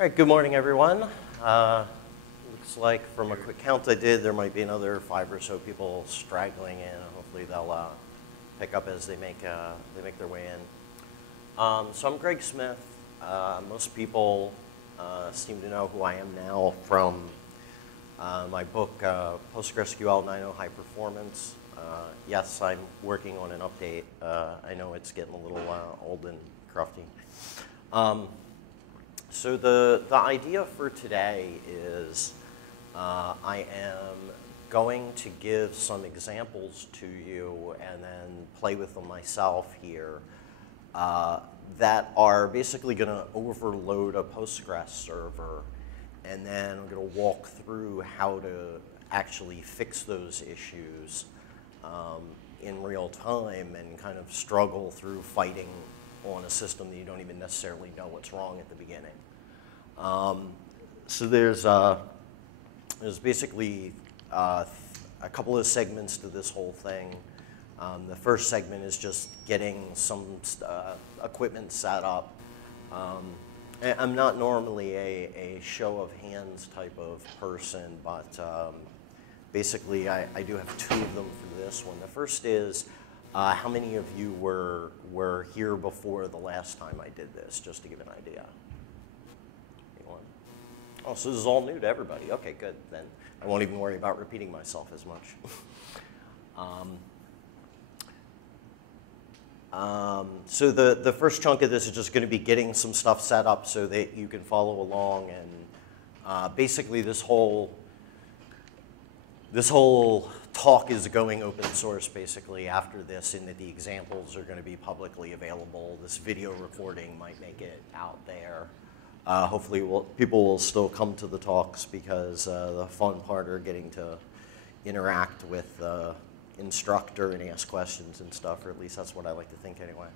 All right, good morning, everyone. Looks like from a quick count I did, there might be another 5 or so people straggling in. Hopefully they'll pick up as they make their way in. So I'm Greg Smith. Most people seem to know who I am now from my book, PostgreSQL 9.0 High Performance. Yes, I'm working on an update. I know it's getting a little old and crufty. So the idea for today is I am going to give some examples to you and then play with them myself here that are basically going to overload a Postgres server, and then I'm going to walk through how to actually fix those issues in real time and kind of struggle through fighting on a system that you don't even necessarily know what's wrong at the beginning. So there's basically a couple of segments to this whole thing. The first segment is just getting some equipment set up. I'm not normally a show of hands type of person, but basically I do have 2 of them for this one. The first is how many of you were here before the last time I did this, just to give an idea? Anyone? Oh, so this is all new to everybody. Okay, good. Then I won't even worry about repeating myself as much. So the first chunk of this is just going to be getting some stuff set up so that you can follow along, and basically this whole talk is going open source basically after this, in that the examples are going to be publicly available. This video recording might make it out there. Hopefully people will still come to the talks, because the fun part are getting to interact with the instructor and ask questions and stuff, or at least that's what I like to think anyway.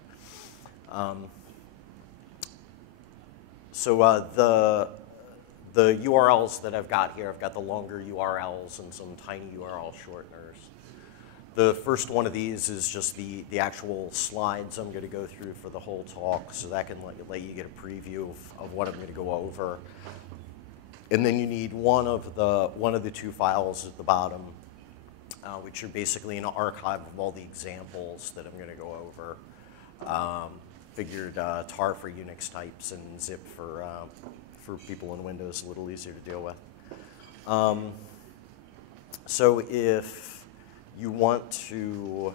The URLs that I've got here, I've got the longer URLs and some tiny URL shorteners. The first one of these is just the actual slides I'm going to go through for the whole talk, so that can let you get a preview of what I'm going to go over. And then you need one of the 2 files at the bottom, which are basically an archive of all the examples that I'm going to go over. Figured tar for Unix types and zip for people in Windows, a little easier to deal with. So if you want to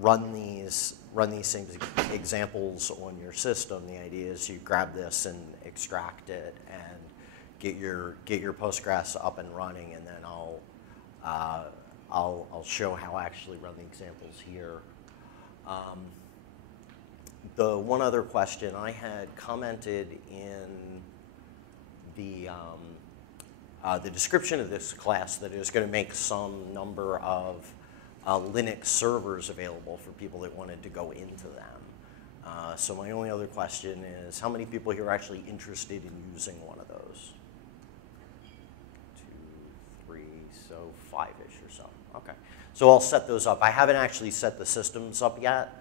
run these same examples on your system, the idea is you grab this and extract it and get your Postgres up and running, and then I'll show how I actually run the examples here. The one other question, I had commented in the description of this class that it was going to make some number of Linux servers available for people that wanted to go into them. So my only other question is, how many people here are actually interested in using one of those? 2, 3, so 5-ish or so. Okay. So I'll set those up. I haven't actually set the systems up yet.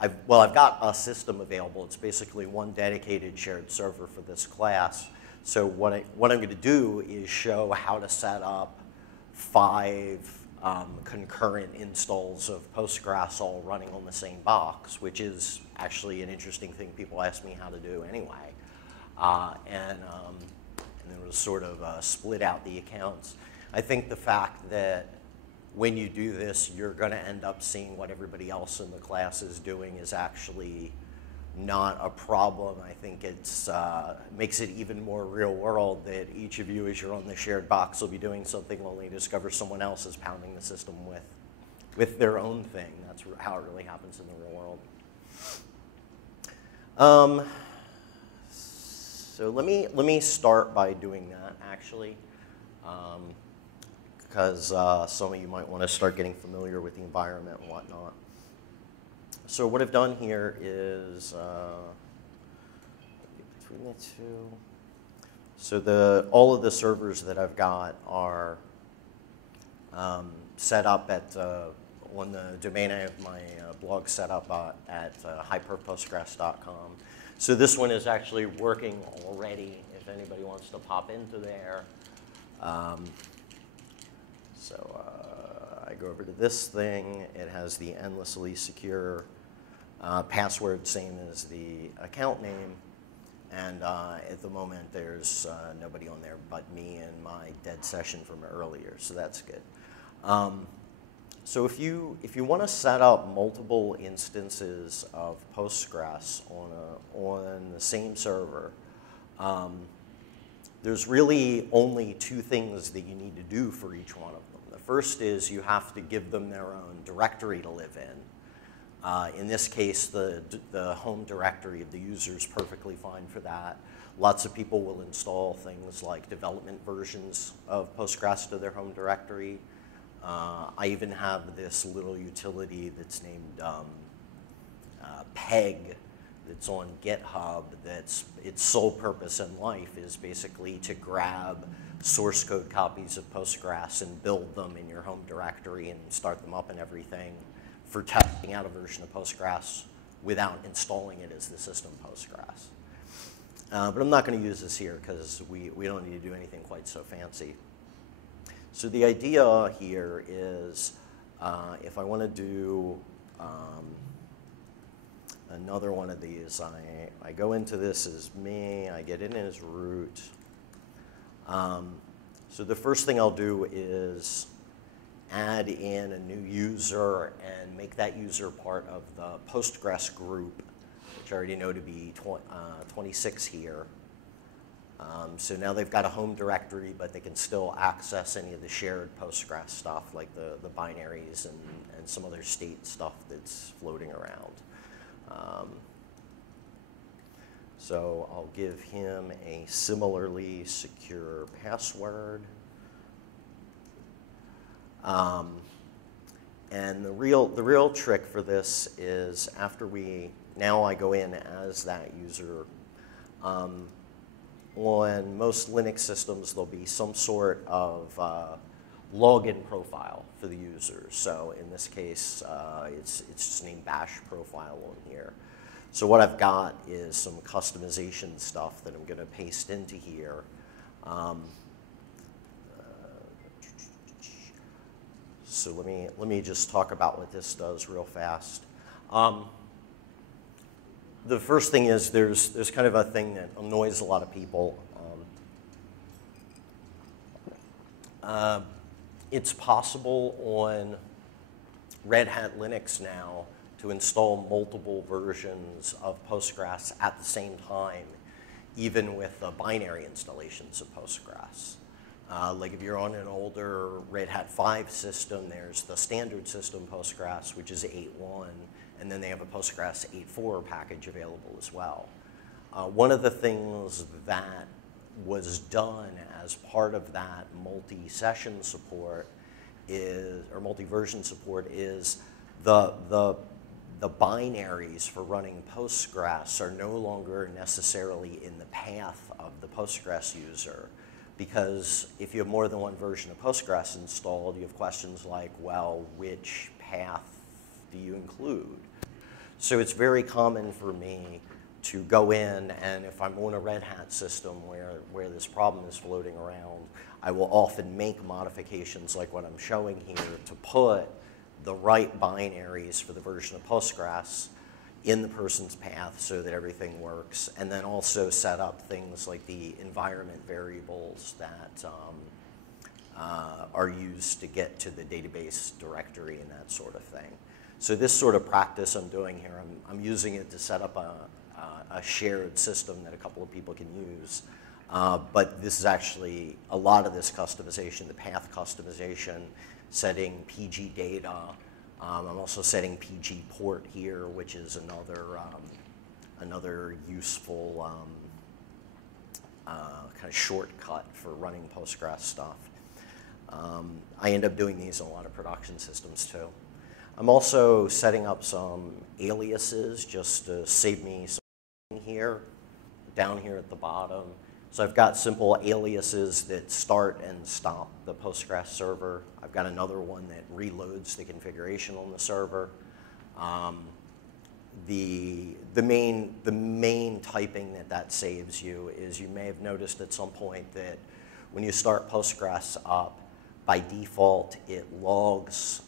I've got a system available. It's basically one dedicated shared server for this class. So what I'm going to do is show how to set up 5 concurrent installs of Postgres all running on the same box, which is actually an interesting thing people ask me how to do anyway. And then we'll sort of split out the accounts. I think the fact that when you do this, you're going to end up seeing what everybody else in the class is doing is actually not a problem. I think it's makes it even more real world that each of you, as you're on the shared box, will be doing something only to discover someone else is pounding the system with their own thing. That's how it really happens in the real world. So let me start by doing that, actually. Because some of you might want to start getting familiar with the environment and whatnot. So what I've done here is, between the 2, so all of the servers that I've got are set up at on the domain I have my blog set up at hyperpostgres.com. So this one is actually working already, if anybody wants to pop into there. I go over to this thing. It has the endlessly secure password, same as the account name. And at the moment, there's nobody on there but me and my dead session from earlier, so that's good. So if you want to set up multiple instances of Postgres on the same server, there's really only two things that you need to do for each one of them. The first is you have to give them their own directory to live in. In this case, the home directory of the user is perfectly fine for that. Lots of people will install things like development versions of Postgres to their home directory. I even have this little utility that's named PEG that's on GitHub. Its sole purpose in life is basically to grab source code copies of Postgres and build them in your home directory and start them up and everything for testing out a version of Postgres without installing it as the system Postgres. But I'm not going to use this here because we don't need to do anything quite so fancy. So the idea here is if I want to do another one of these, I go into this as me, I get in as root. So the first thing I'll do is add in a new user and make that user part of the Postgres group, which I already know to be 26 here. So now they've got a home directory, but they can still access any of the shared Postgres stuff, like the binaries and some other state stuff that's floating around. So I'll give him a similarly secure password. And the real trick for this is now I go in as that user. On most Linux systems, there'll be some sort of login profile for the user. So in this case, it's just named bash profile on here. So what I've got is some customization stuff that I'm going to paste into here. So let me just talk about what this does real fast. The first thing is there's kind of a thing that annoys a lot of people. It's possible on Red Hat Linux now to install multiple versions of Postgres at the same time, even with the binary installations of Postgres. Like if you're on an older Red Hat 5 system, there's the standard system Postgres, which is 8.1, and then they have a Postgres 8.4 package available as well. One of the things that was done as part of that multi-session support or multi-version support is the binaries for running Postgres are no longer necessarily in the path of the Postgres user, because if you have more than one version of Postgres installed, you have questions like, well, which path do you include? So it's very common for me to go in, and if I'm on a Red Hat system where this problem is floating around, I will often make modifications like what I'm showing here to put the right binaries for the version of Postgres in the person's path so that everything works, and then also set up things like the environment variables that are used to get to the database directory and that sort of thing. So this sort of practice I'm doing here, I'm using it to set up a shared system that a couple of people can use. But this is actually a lot of this customization, the path customization, setting PG data. I'm also setting PG port here, which is another useful kind of shortcut for running Postgres stuff. I end up doing these in a lot of production systems too. I'm also setting up some aliases just to save me some here, down here at the bottom. So I've got simple aliases that start and stop the Postgres server. I've got another one that reloads the configuration on the server. the main typing that saves you is, you may have noticed at some point that when you start Postgres up, by default it logs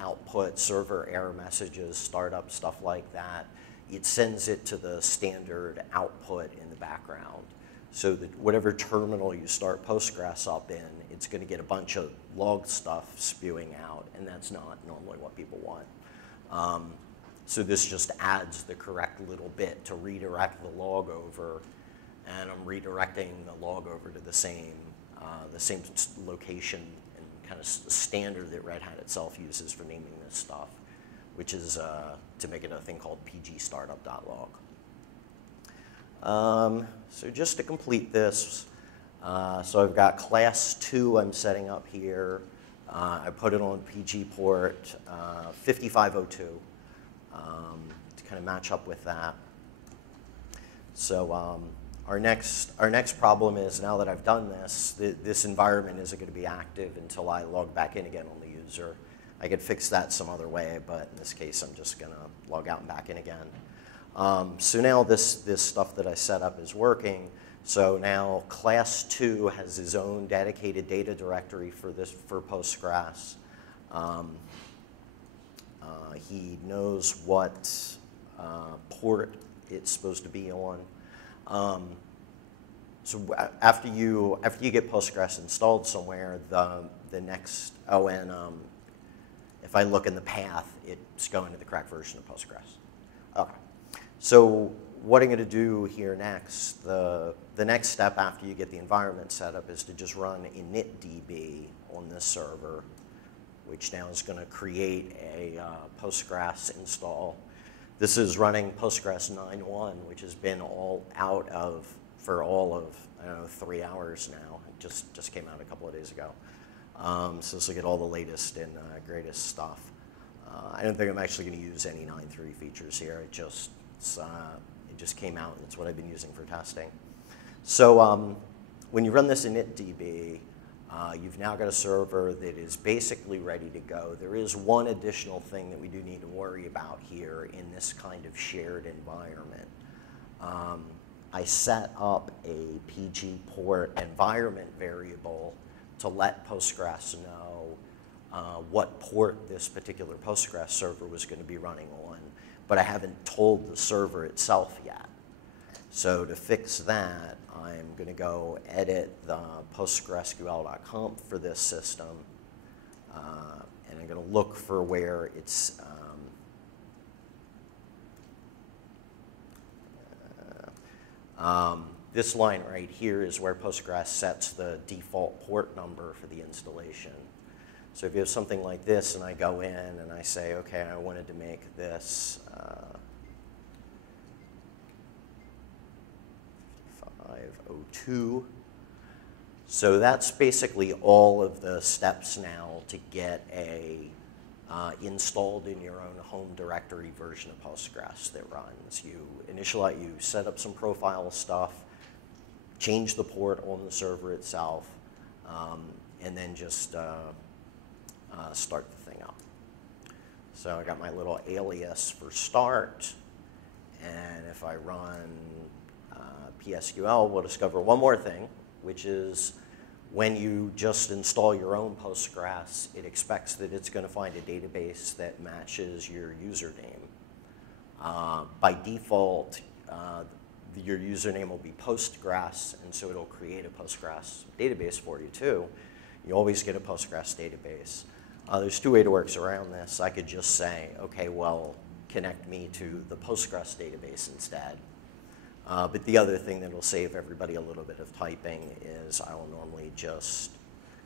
output, server error messages, startup, stuff like that. It sends it to the standard output in the background. So that whatever terminal you start Postgres up in, it's going to get a bunch of log stuff spewing out, and that's not normally what people want. So this just adds the correct little bit to redirect the log over, and I'm redirecting the log over to the same location and kind of standard that Red Hat itself uses for naming this stuff, which is to make it a thing called pgstartup.log. So just to complete this, so I've got class 2 I'm setting up here. I put it on PG port 5502 to kind of match up with that. So our next problem is, now that I've done this, this environment isn't going to be active until I log back in again on the user. I could fix that some other way, but in this case I'm just going to log out and back in again. So now this stuff that I set up is working. So now class 2 has his own dedicated data directory for Postgres. He knows what port it's supposed to be on. So after you get Postgres installed somewhere, the next, and if I look in the path, it's going to the correct version of Postgres. Okay. So what I'm going to do here next, the next step after you get the environment set up is to just run initdb on this server, which now is going to create a Postgres install. This is running Postgres 9.1, which has been for all of, I don't know, 3 hours now. It just came out a couple of days ago. So this will get all the latest and greatest stuff. I don't think I'm actually going to use any 9.3 features here. It just came out, and it's what I've been using for testing. So when you run this initdb, you've now got a server that is basically ready to go. There is one additional thing that we do need to worry about here in this kind of shared environment. I set up a PG port environment variable to let Postgres know what port this particular Postgres server was going to be running on, but I haven't told the server itself yet. So to fix that, I'm going to go edit the PostgreSQL.conf for this system, and I'm going to look for where it's this line right here is where Postgres sets the default port number for the installation. So if you have something like this, and I go in and I say, okay, I wanted to make this 5502. So that's basically all of the steps now to get a installed in your own home directory version of Postgres that runs. You initialize, you set up some profile stuff, change the port on the server itself, and then just start the thing up. So I got my little alias for start, and if I run PSQL, we'll discover one more thing, which is when you just install your own Postgres, it expects that it's going to find a database that matches your username. By default, your username will be Postgres, and so it'll create a Postgres database for you too. You always get a Postgres database. There's two ways to work around this. I could just say, okay, well, connect me to the Postgres database instead. But the other thing that will save everybody a little bit of typing is I will normally just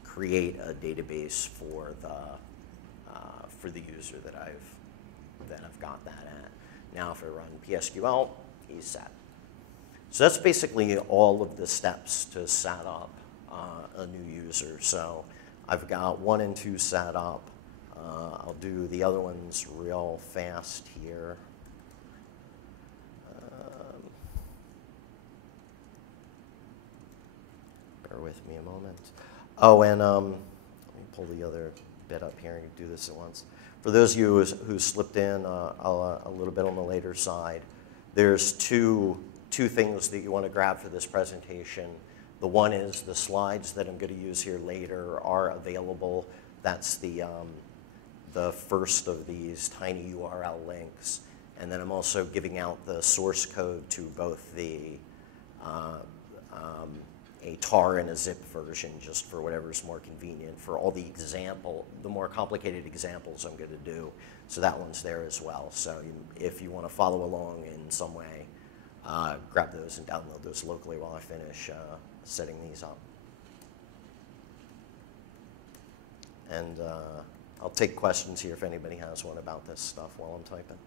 create a database for the user that I've got that at. Now if I run PSQL, he's set. So that's basically all of the steps to set up a new user. So I've got 1 and 2 set up. I'll do the other ones real fast here. Bear with me a moment. Oh, and let me pull the other bit up here and do this at once. For those of you who slipped in a little bit on the later side, there's two things that you want to grab for this presentation. The one is the slides that I'm going to use here later are available. That's the first of these tiny URL links. And then I'm also giving out the source code to both a tar and a zip version, just for whatever's more convenient for all the more complicated examples I'm going to do. So that one's there as well. So if you want to follow along in some way, grab those and download those locally while I finish setting these up. And I'll take questions here if anybody has one about this stuff while I'm typing.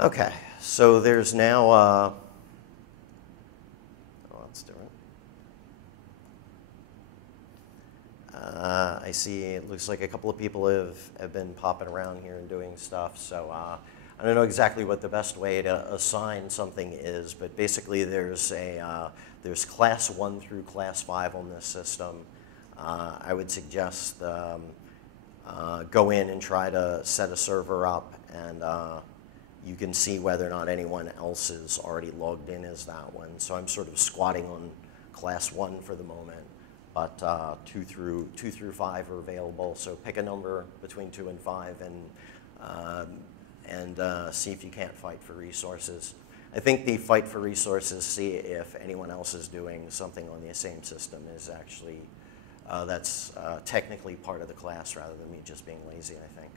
Okay, so there's now, oh, that's different. I see it looks like a couple of people have been popping around here and doing stuff. So I don't know exactly what the best way to assign something is, but basically there's class 1 through class 5 on this system. I would suggest go in and try to set a server up, and you can see whether or not anyone else is already logged in as that one. So I'm sort of squatting on class 1 for the moment, but 2 through 5 are available. So pick a number between 2 and 5 and see if you can't fight for resources. I think the fight for resources, see if anyone else is doing something on the same system, is actually, that's technically part of the class rather than me just being lazy, I think.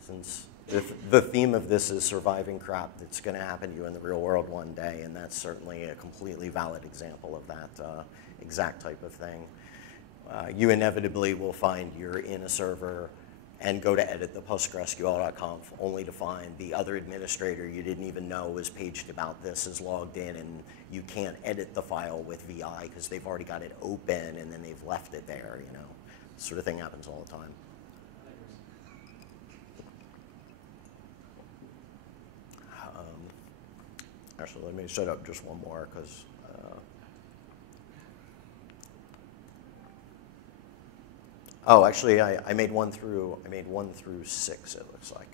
Since the theme of this is surviving crap that's going to happen to you in the real world one day, and that's certainly a completely valid example of that exact type of thing. You inevitably will find you're in a server and go to edit the PostgreSQL.conf only to find the other administrator you didn't even know was paged about this is logged in, and you can't edit the file with VI because they've already got it open and then they've left it there, you know. This sort of thing happens all the time. Actually, let me set up just one more because oh, actually, I made one through 6. It looks like.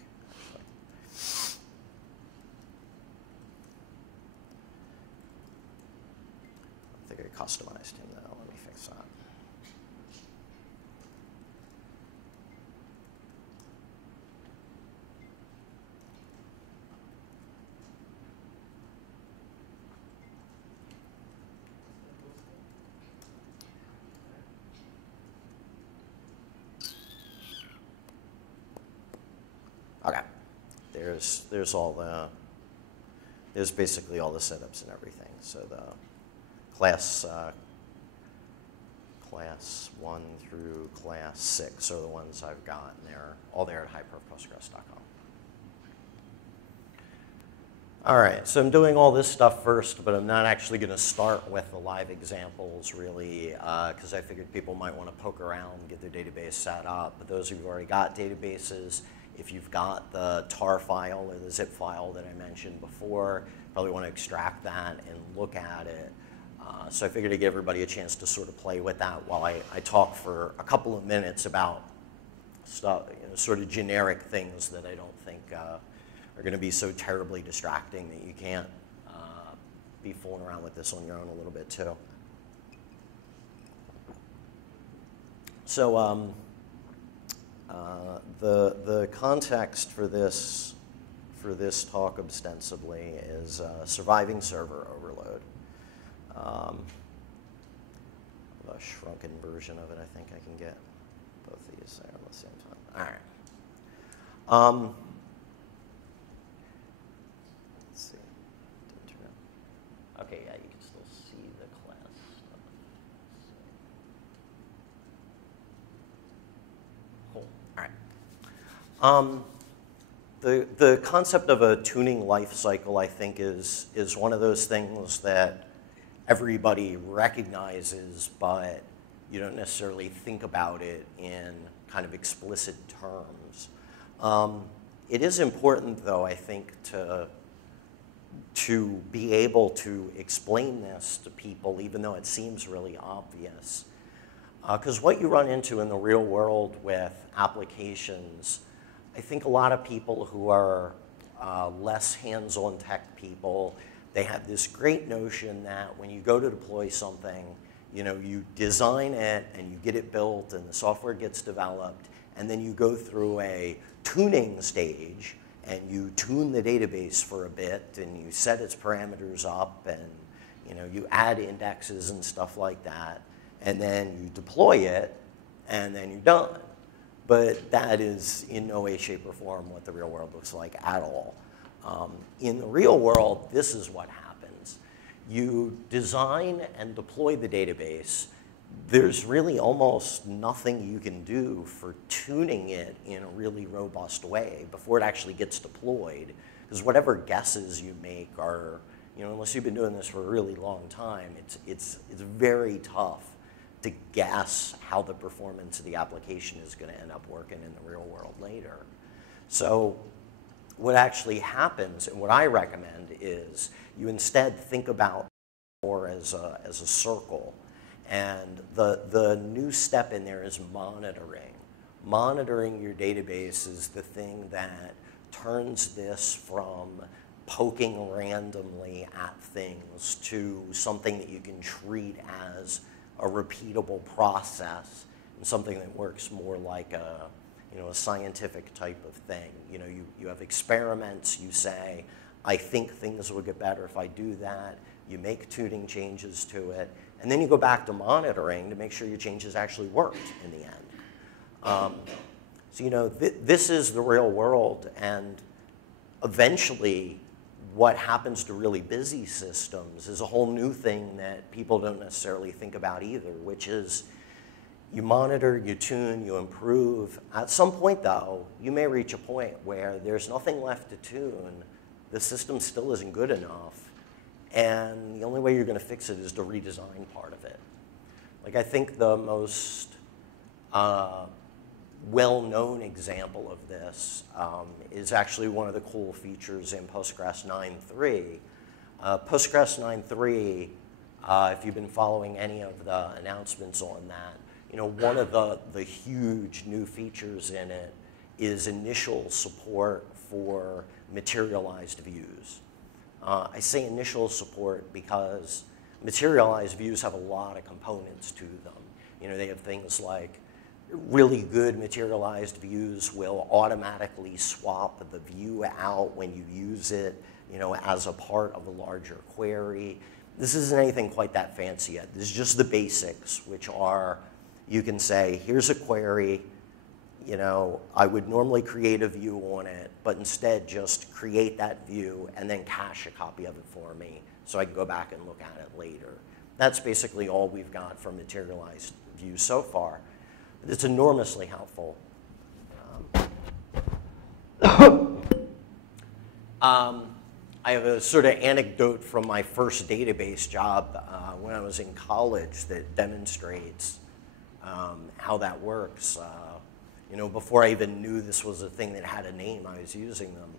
I think I customized him now. Let me fix that. Okay, there's basically all the setups and everything. So the class 1 through class 6 are the ones I've got, and they're all there at hyperpostgres.com. All right, so I'm doing all this stuff first, but I'm not actually going to start with the live examples, really, because I figured people might want to poke around, get their database set up. But those of you who already got databases, If you've got the tar file or the zip file that I mentioned before, probably want to extract that and look at it. So I figured to give everybody a chance to sort of play with that while I talk for a couple of minutes about stuff, sort of generic things that I don't think are going to be so terribly distracting that you can't be fooling around with this on your own a little bit too. So the context for this talk ostensibly is surviving server overload. A shrunken version of it, I think I can get both these there at the same time. All right. Let's see. Didn't turn out. Okay, yeah, you can still see the class stuff. Cool. All right. The concept of a tuning life cycle, I think, is one of those things that everybody recognizes, but you don't necessarily think about it in kind of explicit terms. It is important, though, I think, to be able to explain this to people, even though it seems really obvious. Because what you run into in the real world with applications, I think a lot of people who are less hands-on tech people, they have this great notion that when you go to deploy something, you design it and you get it built and the software gets developed, and then you go through a tuning stage and you tune the database for a bit and you set its parameters up and you add indexes and stuff like that, and then you deploy it and then you're done. But that is in no way, shape, or form what the real world looks like at all. In the real world, this is what happens. You design and deploy the database. There's really almost nothing you can do for tuning it in a really robust way before it actually gets deployed. Because whatever guesses you make are, unless you've been doing this for a really long time, it's very tough to guess how the performance of the application is going to end up working in the real world later. So what actually happens, and what I recommend, is you instead think about more as a circle. And the new step in there is monitoring. Monitoring your database is the thing that turns this from poking randomly at things to something that you can treat as a repeatable process and something that works more like a scientific type of thing. You have experiments, you say, I think things will get better if I do that. You make tuning changes to it, and then you go back to monitoring to make sure your changes actually worked in the end. So this is the real world, and eventually what happens to really busy systems is a whole new thing that people don't necessarily think about either, which is you monitor, you tune, you improve. At some point, though, you may reach a point where there's nothing left to tune. The system still isn't good enough. And the only way you're going to fix it is to redesign part of it. Like, I think the most well-known example of this is actually one of the cool features in Postgres 9.3. Postgres 9.3, if you've been following any of the announcements on that, one of the huge new features in it is initial support for materialized views. I say initial support because materialized views have a lot of components to them. They have things like really good materialized views will automatically swap the view out when you use it, as a part of a larger query. This isn't anything quite that fancy yet. This is just the basics, which are, you can say, here's a query, I would normally create a view on it, but instead just create that view and then cache a copy of it for me so I can go back and look at it later. That's basically all we've got for materialized views so far. It's enormously helpful. I have a sort of anecdote from my first database job when I was in college that demonstrates how that works. You know, before I even knew this was a thing that had a name, I was using them.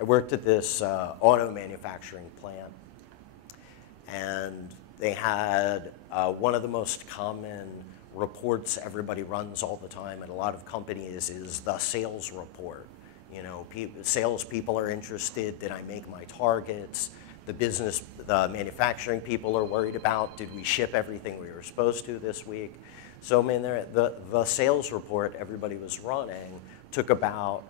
I worked at this auto manufacturing plant, and they had one of the most common reports everybody runs all the time at a lot of companies is the sales report. You know, salespeople are interested, did I make my targets? The manufacturing people are worried about, did we ship everything we were supposed to this week? So I mean, the sales report everybody was running took about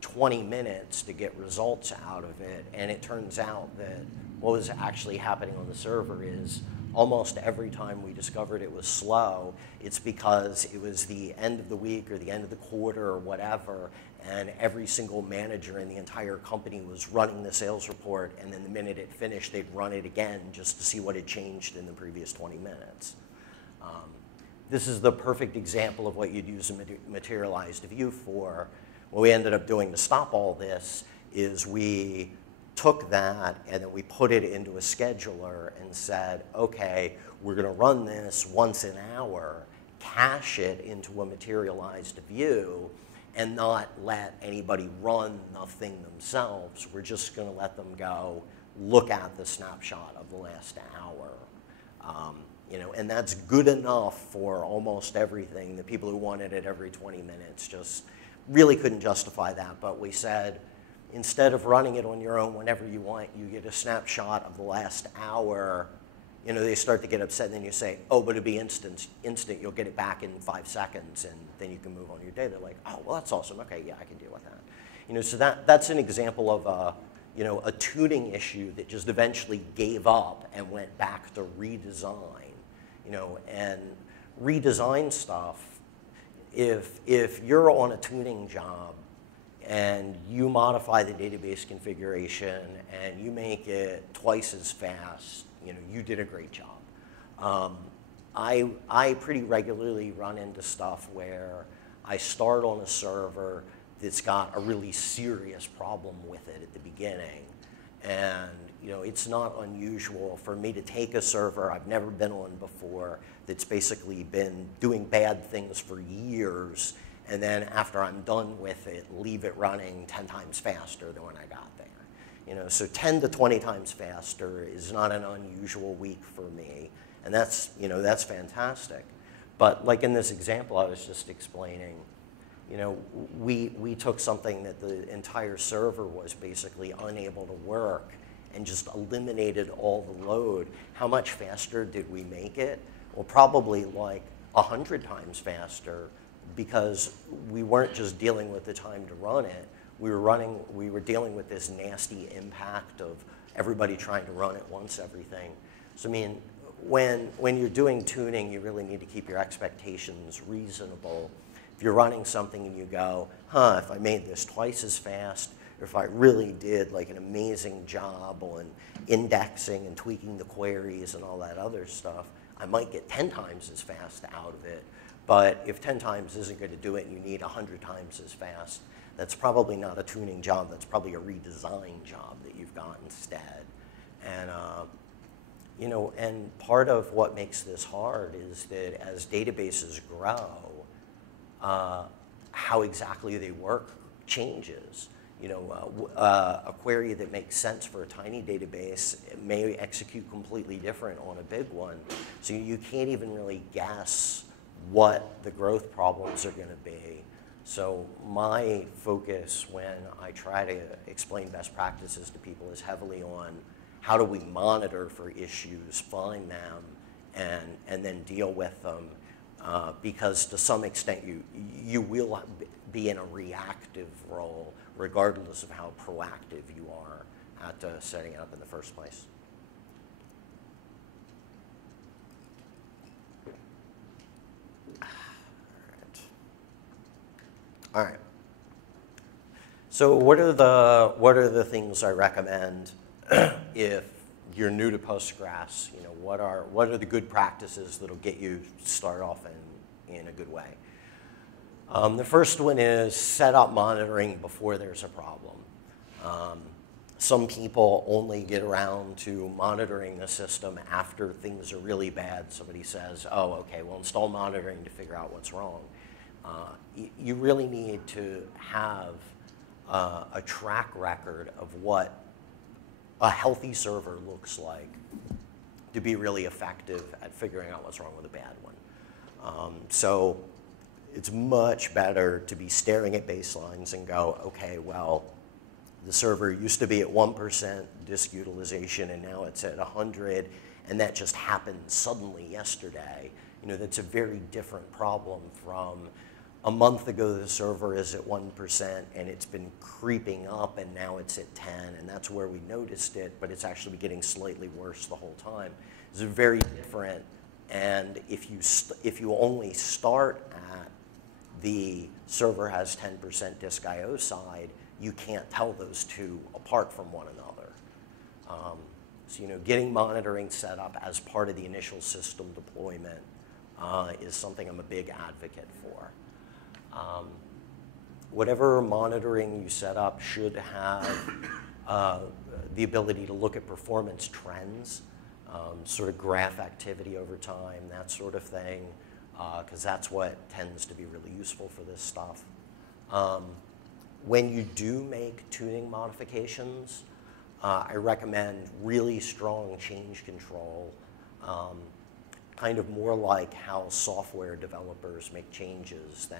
20 minutes to get results out of it, and it turns out that what was actually happening on the server is almost every time we discovered it was slow, it's because it was the end of the week or the end of the quarter or whatever, and every single manager in the entire company was running the sales report, and then the minute it finished, they'd run it again just to see what had changed in the previous 20 minutes. This is the perfect example of what you'd use a materialized view for. What we ended up doing to stop all this is we took that and then we put it into a scheduler and said, okay, we're going to run this once an hour, cache it into a materialized view, and not let anybody run the thing themselves. We're just going to let them go look at the snapshot of the last hour. You know, and that's good enough for almost everything. The people who wanted it every 20 minutes just really couldn't justify that. But we said, instead of running it on your own whenever you want, you get a snapshot of the last hour. You know, they start to get upset, and then you say, oh, but it'll be instant, you'll get it back in 5 seconds, and then you can move on your day. They're like, oh, well, that's awesome. Okay, yeah, I can deal with that. You know, so that's an example of you know, a tuning issue that just eventually gave up and went back to redesign. You know, and redesign stuff, if you're on a tuning job and you modify the database configuration and you make it twice as fast, you know, you did a great job. I pretty regularly run into stuff where I start on a server that's got a really serious problem with it at the beginning. And you know, it's not unusual for me to take a server I've never been on before that's basically been doing bad things for years, and then after I'm done with it, leave it running 10 times faster than when I got there. You know, so 10 to 20 times faster is not an unusual week for me, and that's, you know, that's fantastic. But like in this example I was just explaining, you know, we took something that the entire server was basically unable to work and just eliminated all the load. How much faster did we make it? Well, probably like 100 times faster, because we weren't just dealing with the time to run it. We were dealing with this nasty impact of everybody trying to run at once everything. So I mean, when you're doing tuning, you really need to keep your expectations reasonable. If you're running something and you go, huh, if I made this twice as fast, or if I really did like an amazing job on indexing and tweaking the queries and all that other stuff, I might get 10 times as fast out of it. But if 10 times isn't going to do it and you need 100 times as fast, that's probably not a tuning job. That's probably a redesign job that you've got instead. And you know, and part of what makes this hard is that as databases grow, how exactly they work changes. You know, a query that makes sense for a tiny database may execute completely different on a big one. So you can't even really guess what the growth problems are going to be. So my focus when I try to explain best practices to people is heavily on how do we monitor for issues, find them, and then deal with them. Because to some extent you will be in a reactive role regardless of how proactive you are at setting it up in the first place. All right. So what are the things I recommend if you're new to Postgres? You know, what are the good practices that'll get you started off in a good way? The first one is set up monitoring before there's a problem. Some people only get around to monitoring the system after things are really bad. Somebody says, oh, okay, well, install monitoring to figure out what's wrong. You really need to have a track record of what a healthy server looks like to be really effective at figuring out what's wrong with a bad one. So it's much better to be staring at baselines and go, okay, well, the server used to be at 1% disk utilization and now it's at 100, and that just happened suddenly yesterday. You know, that's a very different problem from a month ago the server is at 1% and it's been creeping up and now it's at 10, and that's where we noticed it, but it's actually getting slightly worse the whole time. It's very different, and if you only start at the server has 10% disk I/O side, you can't tell those two apart from one another. So, you know, getting monitoring set up as part of the initial system deployment is something I'm a big advocate for. Whatever monitoring you set up should have the ability to look at performance trends, sort of graph activity over time, that sort of thing, because that's what tends to be really useful for this stuff. When you do make tuning modifications, I recommend really strong change control, kind of more like how software developers make changes than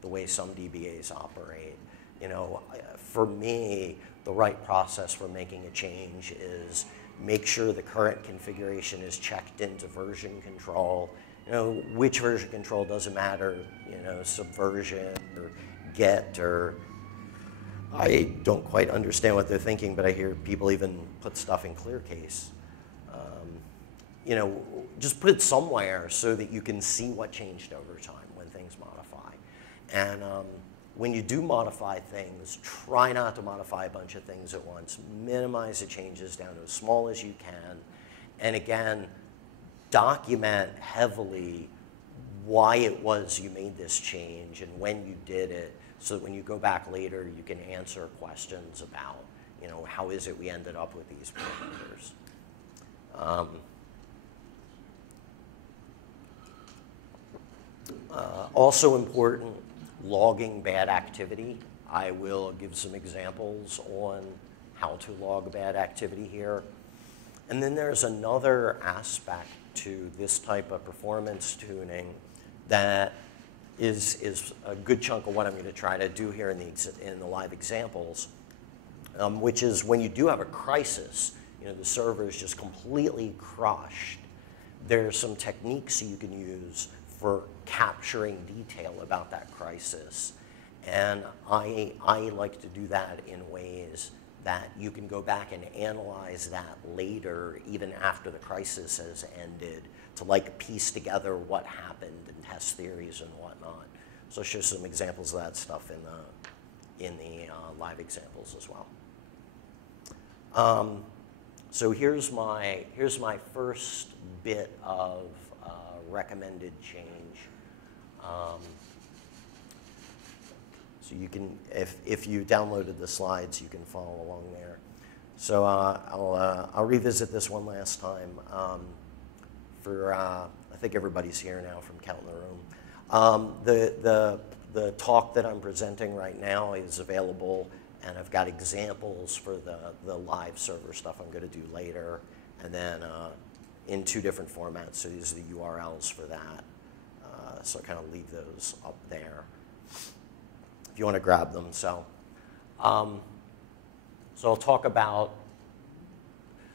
the way some DBAs operate. You know, for me, the right process for making a change is make sure the current configuration is checked into version control. You know, which version control doesn't matter, you know, subversion or get, or I don't quite understand what they're thinking, but I hear people even put stuff in clear case. You know, just put it somewhere so that you can see what changed over time when things modify. And when you do modify things, try not to modify a bunch of things at once. Minimize the changes down to as small as you can. And again, document heavily why it was you made this change and when you did it, so that when you go back later, you can answer questions about, you know, how is it we ended up with these parameters. Also important, logging bad activity. I will give some examples on how to log bad activity here. And then there's another aspect to this type of performance tuning that is a good chunk of what I'm going to try to do here in the live examples, which is when you do have a crisis, you know, the server is just completely crushed. There's some techniques you can use for capturing detail about that crisis. And I like to do that in ways that you can go back and analyze that later, even after the crisis has ended, to like piece together what happened and test theories and whatnot. So I'll show some examples of that stuff in the live examples as well. So here's my first bit of recommended change. So you can, if you downloaded the slides, you can follow along there. So I'll revisit this one last time. I think everybody's here now from Count in the Room. The talk that I'm presenting right now is available, and I've got examples for the live server stuff I'm going to do later, and then in 2 different formats. So these are the URLs for that. So I kind of leave those up there if you want to grab them. So I'll talk about.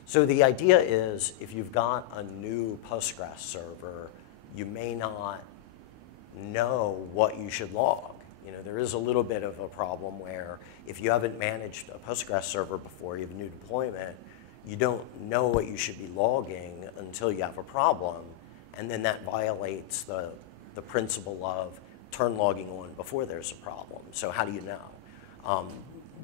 So the idea is, if you've got a new Postgres server, you may not know what you should log. You know, there is a little bit of a problem where if you haven't managed a Postgres server before, you have a new deployment, you don't know what you should be logging until you have a problem, and then that violates the principle of turn logging on before there's a problem. So how do you know?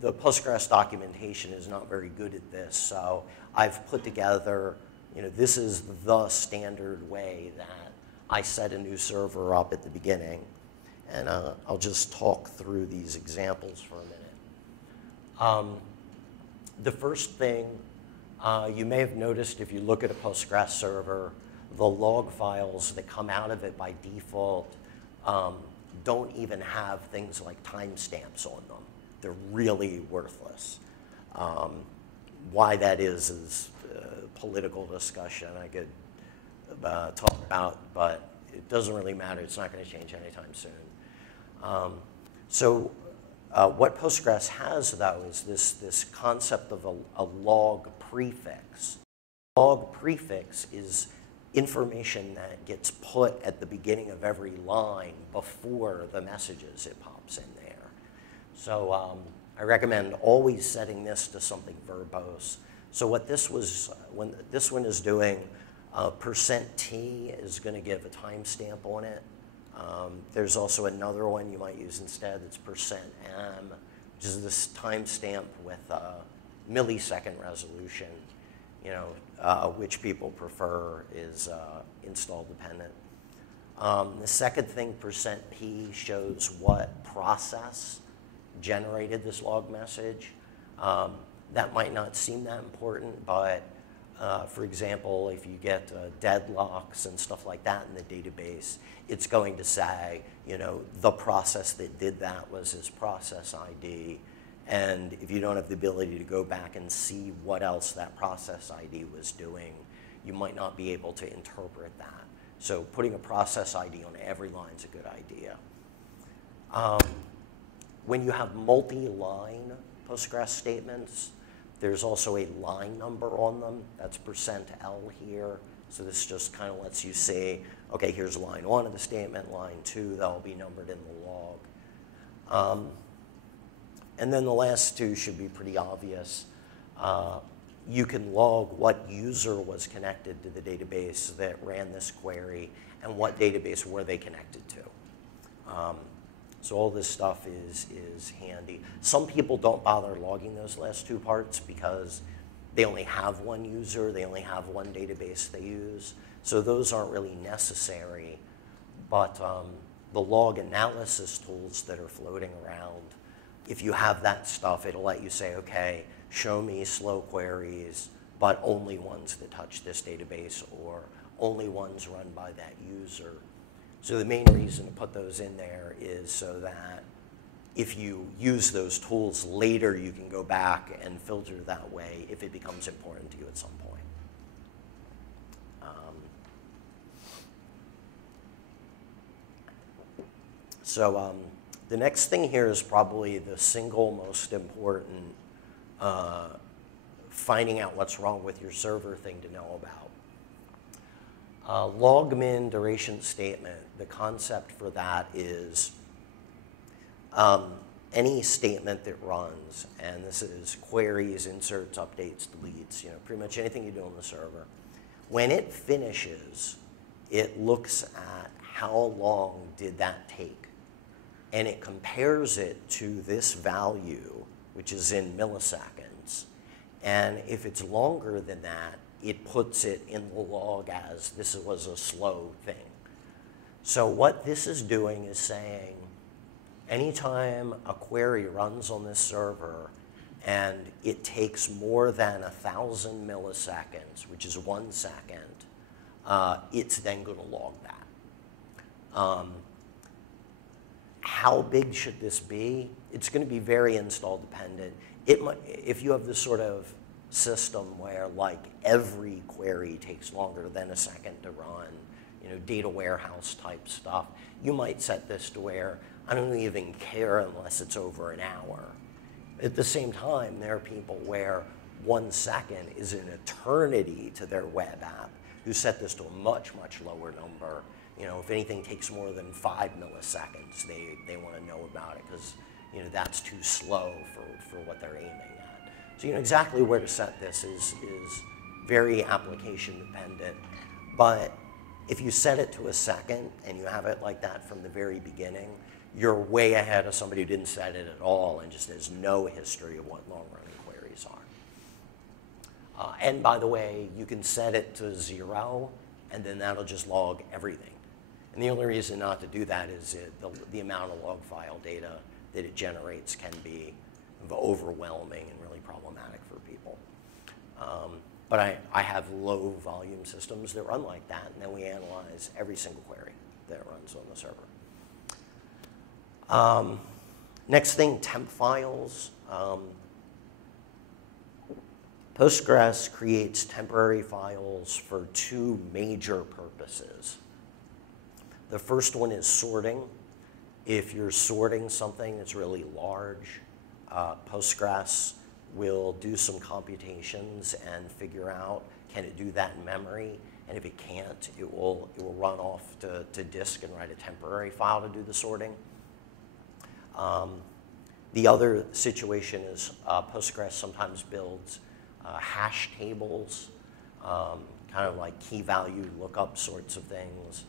The Postgres documentation is not very good at this, so I've put together, you know, this is the standard way that I set a new server up at the beginning. And I'll just talk through these examples for a minute. The first thing you may have noticed if you look at a Postgres server, the log files that come out of it by default don't even have things like timestamps on them. They're really worthless. Why that is political discussion I could talk about, but it doesn't really matter. It's not going to change anytime soon. What Postgres has, though, is this concept of a log prefix. Log prefix is information that gets put at the beginning of every line before the messages it pops in there. So I recommend always setting this to something verbose. So what this one is doing, %t is going to give a timestamp on it. There's also another one you might use instead. It's %m, which is this timestamp with millisecond resolution. Which people prefer is install dependent. The second thing, %p, shows what process generated this log message. That might not seem that important, but for example, if you get deadlocks and stuff like that in the database, it's going to say, the process that did that was this process ID. And if you don't have the ability to go back and see what else that process ID was doing, you might not be able to interpret that. So putting a process ID on every line is a good idea. When you have multi-line Postgres statements, there's also a line number on them. That's %L here. So this just kind of lets you say, okay, here's line 1 of the statement, line 2, that'll be numbered in the log. And then the last two should be pretty obvious. You can log what user was connected to the database that ran this query and what database were they connected to. So all this stuff is handy. Some people don't bother logging those last two parts because they only have one user, they only have one database they use. So those aren't really necessary. But the log analysis tools that are floating around, if you have that stuff, it'll let you say, okay, show me slow queries, but only ones that touch this database or only ones run by that user. So the main reason to put those in there is so that if you use those tools later, you can go back and filter that way if it becomes important to you at some point. The next thing here is probably the single most important finding out what's wrong with your server thing to know about. Log-min duration statement, the concept for that is any statement that runs, and this is queries, inserts, updates, deletes, pretty much anything you do on the server. When it finishes, it looks at how long did that take, and it compares it to this value, which is in milliseconds. And if it's longer than that, it puts it in the log as this was a slow thing. So what this is doing is saying, anytime a query runs on this server and it takes more than 1,000 milliseconds, which is 1 second, it's then going to log that. How big should this be? It's going to be very install dependent. If you have this sort of system where like every query takes longer than a second to run, data warehouse type stuff, you might set this to where I don't even care unless it's over an hour. At the same time, there are people where 1 second is an eternity to their web app who set this to a much, much lower number. If anything takes more than 5 milliseconds, they want to know about it because that's too slow for what they're aiming at. So exactly where to set this is very application dependent. But if you set it to a second and you have it like that from the very beginning, you're way ahead of somebody who didn't set it at all and just has no history of what long-running queries are. And by the way, you can set it to 0, and then that'll just log everything. And the only reason not to do that is the amount of log file data that it generates can be overwhelming and really problematic for people. But I have low volume systems that run like that, and then we analyze every single query that runs on the server. Next thing, temp files. Postgres creates temporary files for two major purposes. The first one is sorting. If you're sorting something that's really large, Postgres will do some computations and figure out, can it do that in memory? And if it can't, it will run off to disk and write a temporary file to do the sorting. The other situation is Postgres sometimes builds hash tables, kind of like key value lookup sorts of things.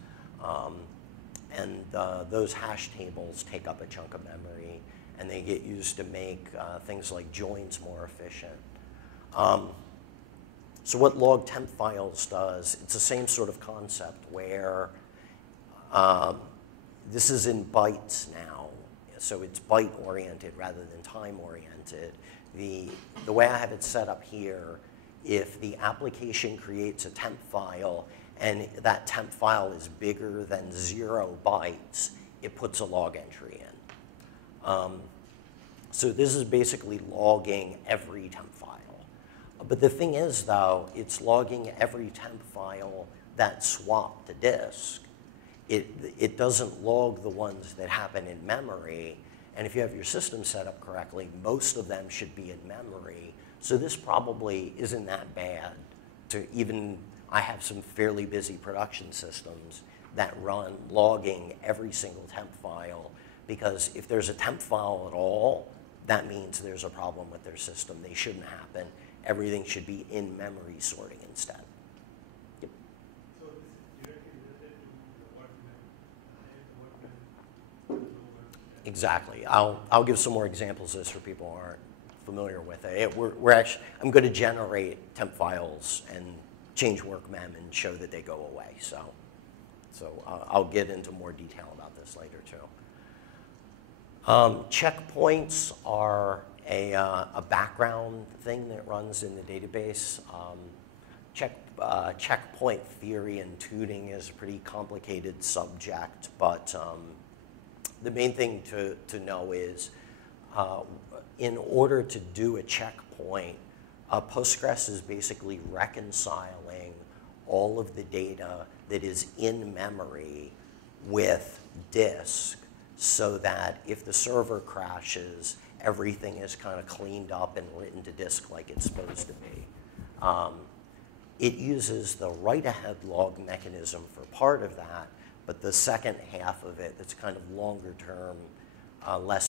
And those hash tables take up a chunk of memory, and they get used to make things like joins more efficient. So what log temp files does, it's the same sort of concept where this is in bytes now. So it's byte-oriented rather than time-oriented. The way I have it set up here, if the application creates a temp file and that temp file is bigger than 0 bytes, it puts a log entry in. So this is basically logging every temp file. But the thing is, though, it's logging every temp file that's swapped to disk. It doesn't log the ones that happen in memory. And if you have your system set up correctly, most of them should be in memory. So this probably isn't that bad to even, I have some fairly busy production systems that run logging every single temp file, because if there's a temp file at all, that means there's a problem with their system. They shouldn't happen. Everything should be in memory sorting instead. Yep. So this is directly related to the workman, Exactly. I'll give some more examples of this for people who aren't familiar with it. I'm going to generate temp files and change workmem and show that they go away. So I'll get into more detail about this later too. Checkpoints are a background thing that runs in the database. Checkpoint theory and tuning is a pretty complicated subject, but the main thing to know is in order to do a checkpoint, Postgres is basically reconciling all of the data that is in memory with disk, so that if the server crashes, everything is kind of cleaned up and written to disk like it's supposed to be. It uses the write-ahead log mechanism for part of that, but the second half of it, that's kind of longer term, less